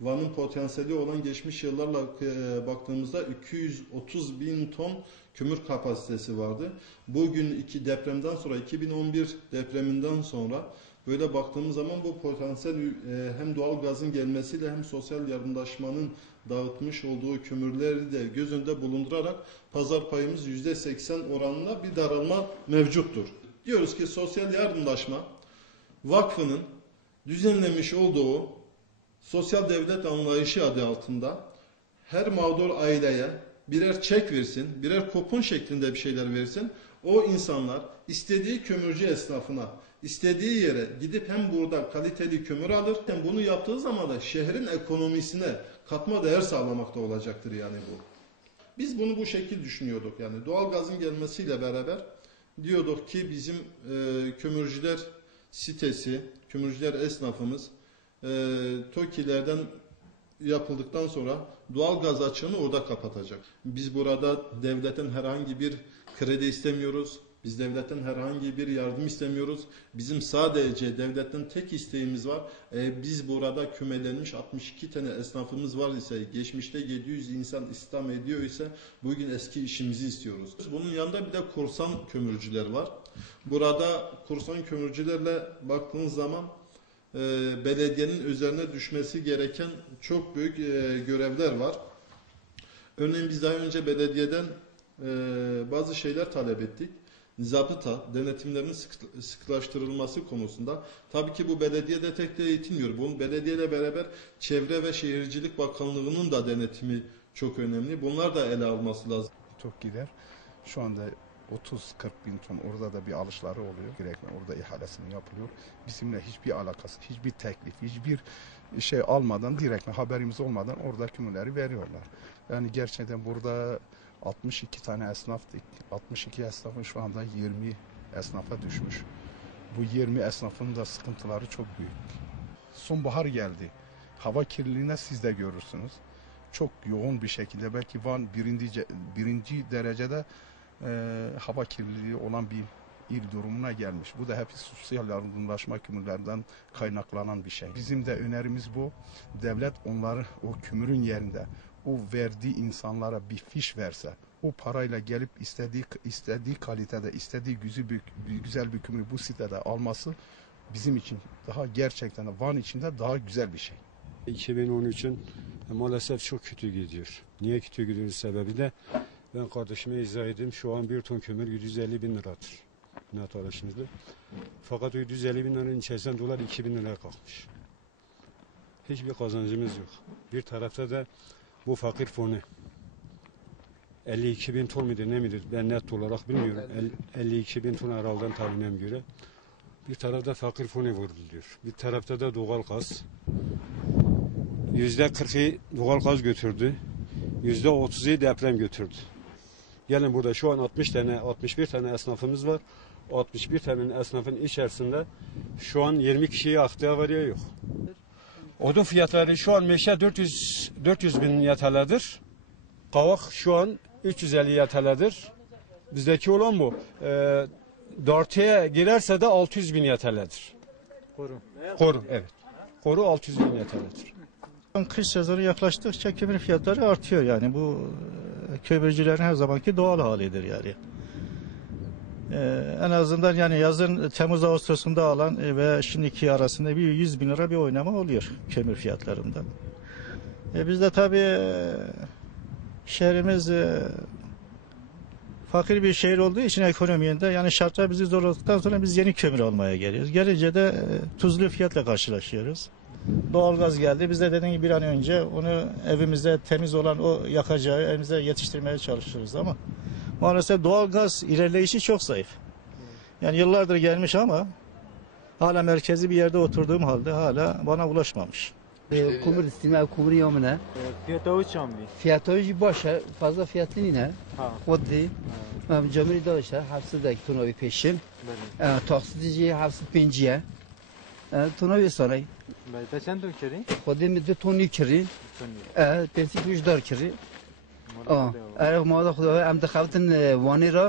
Van'ın potansiyeli olan geçmiş yıllarla baktığımızda 230 bin ton kömür kapasitesi vardı. Bugün depremden sonra, 2011 depreminden sonra böyle baktığımız zaman bu potansiyel hem doğal gazın gelmesiyle hem sosyal yardımlaşmanın dağıtmış olduğu kömürleri de göz önünde bulundurarak pazar payımız %80 oranında bir daralma mevcuttur. Diyoruz ki Sosyal Yardımlaşma Vakfı'nın düzenlemiş olduğu sosyal devlet anlayışı adı altında her mağdur aileye birer çek versin, birer kupon şeklinde bir şeyler versin. O insanlar istediği kömürcü esnafına, istediği yere gidip hem burada kaliteli kömür alır, hem bunu yaptığı zaman da şehrin ekonomisine katma değer sağlamakta olacaktır yani bu. Biz bunu bu şekil düşünüyorduk yani doğalgazın gelmesiyle beraber diyorduk ki bizim kömürcüler sitesi, kömürcüler esnafımız TOKİ'lerden yapıldıktan sonra doğal gaz açığını orada kapatacak. Biz burada devletten herhangi bir kredi istemiyoruz. Biz devletten herhangi bir yardım istemiyoruz. Bizim sadece devletten tek isteğimiz var. Biz burada kümelenmiş 62 tane esnafımız var ise, geçmişte 700 insan istihdam ediyor ise bugün eski işimizi istiyoruz. Bunun yanında bir de korsan kömürcüler var. Burada korsan kömürcülerle baktığınız zaman belediyenin üzerine düşmesi gereken çok büyük görevler var. Örneğin biz daha önce belediyeden bazı şeyler talep ettik. Zabıta, denetimlerin sıklaştırılması konusunda. Tabii ki bu belediyede tek de yetinmiyor. Bu belediyeyle beraber Çevre ve Şehircilik Bakanlığı'nın da denetimi çok önemli. Bunlar da ele alması lazım. Çok gider. Şu anda 30-40 bin ton orada da bir alışları oluyor. Direktmen orada ihalesini yapılıyor. Bizimle hiçbir alakası, hiçbir teklif, hiçbir şey almadan, direktmen haberimiz olmadan orada kömürleri veriyorlar. Yani gerçekten burada 62 tane esnaftık. 62 esnafın şu anda 20 esnafa düşmüş. Bu 20 esnafın da sıkıntıları çok büyük. Sonbahar geldi. Hava kirliliğine siz de görürsünüz. Çok yoğun bir şekilde belki Van birinci derecede hava kirliliği olan bir il durumuna gelmiş. Bu da hep sosyal yardımlaşma kömürlerden kaynaklanan bir şey. Bizim de önerimiz bu. Devlet onları o kömürün yerinde o verdiği insanlara bir fiş verse, o parayla gelip istediği kalitede, istediği güzel bir kömürü bu sitede alması bizim için daha gerçekten Van içinde daha güzel bir şey. 2013'ün maalesef çok kötü gidiyor. Niye kötü gidiyor sebebi de ben kardeşime izah edeyim. Şu an bir ton kömür 750 bin liradır. Net alışımızda. Fakat o 750 bin liranın içerisinden dolar 2000 liraya kalkmış. Hiçbir kazancımız yok. Bir tarafta da bu fakir fonu 52 bin ton midir ne midir ben net olarak bilmiyorum. 52 bin ton herhalde tahminem göre. Bir tarafta fakir fonu vuruluyor. Bir tarafta da doğal gaz. %40'ı doğal gaz götürdü. %30'u deprem götürdü. Gelin burada şu an 61 tane esnafımız var. 61 tane esnafın içerisinde şu an 20 kişiye aktığa varıyor yok. Odun fiyatları şu an meşe 400 bin YTL'dir. Kavak şu an 350 YTL'dir. Bizdeki olan bu. Dartıya girerse de 600 bin YTL'dir. Koru evet. Koru 600 bin YTL'dir. Kış sezonu yaklaştıkça kömür fiyatları artıyor yani bu kömürcülerin her zamanki doğal halidir yani. En azından yani yazın Temmuz Ağustos'unda alan ve şimdiki arasında bir 100 bin lira bir oynama oluyor kömür fiyatlarında. Biz de tabii şehrimiz fakir bir şehir olduğu için ekonomide yani şartlar bizi zorladıktan sonra biz yeni kömür almaya geliyoruz. Gelince de tuzlu fiyatla karşılaşıyoruz. Doğalgaz geldi. Biz de dediğim gibi bir an önce onu evimizde temiz olan o yakacağı evimize yetiştirmeye çalışıyoruz ama maalesef doğalgaz ilerleyişi çok zayıf. Yani yıllardır gelmiş ama hala merkezi bir yerde oturduğum halde hala bana ulaşmamış. Kumur istimel kumur yomuna. Fiyatı çamlı. Fiyatı başa fazla fiyatlı yine. Koddi. Cemri daşa hafsı da tunavi peşin. Taksidici hafsı penciye. Tunavi saray. Ben sen de kiri? Koddi mi de toni kiri. Pensi kujdar kiri. اگر ما خدا هم دخوتن وانی را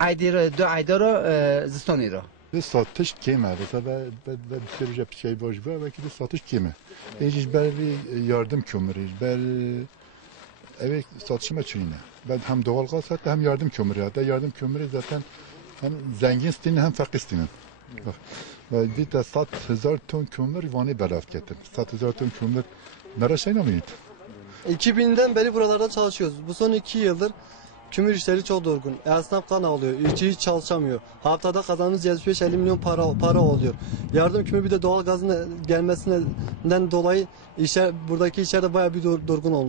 عیدی را دو عیده را زستانی را Ve satış kime? Mesela ben bir sürü şey boş var. Belki de satış kime? Hiç belli yardım kömürü. Belli evet satışıma çiğne. Ben hem doğalgaz hatta hem yardım kömürü. Hatta yardım kömürü zaten hem zengin sitinin hem fakir sitinin. Ve bir de 100 ton kömür vani beraf getir. 100 ton kömür nereye mıydı? 2000'den beri buralarda çalışıyoruz. Bu son 2 yıldır kömür işleri çok durgun. Esnaf kan alıyor. İşçi hiç çalışamıyor. Haftada kazandığımız 75-50 milyon para oluyor. Yardım kömür bir de doğal gazın gelmesinden dolayı buradaki işler de bayağı bir durgun olmuş.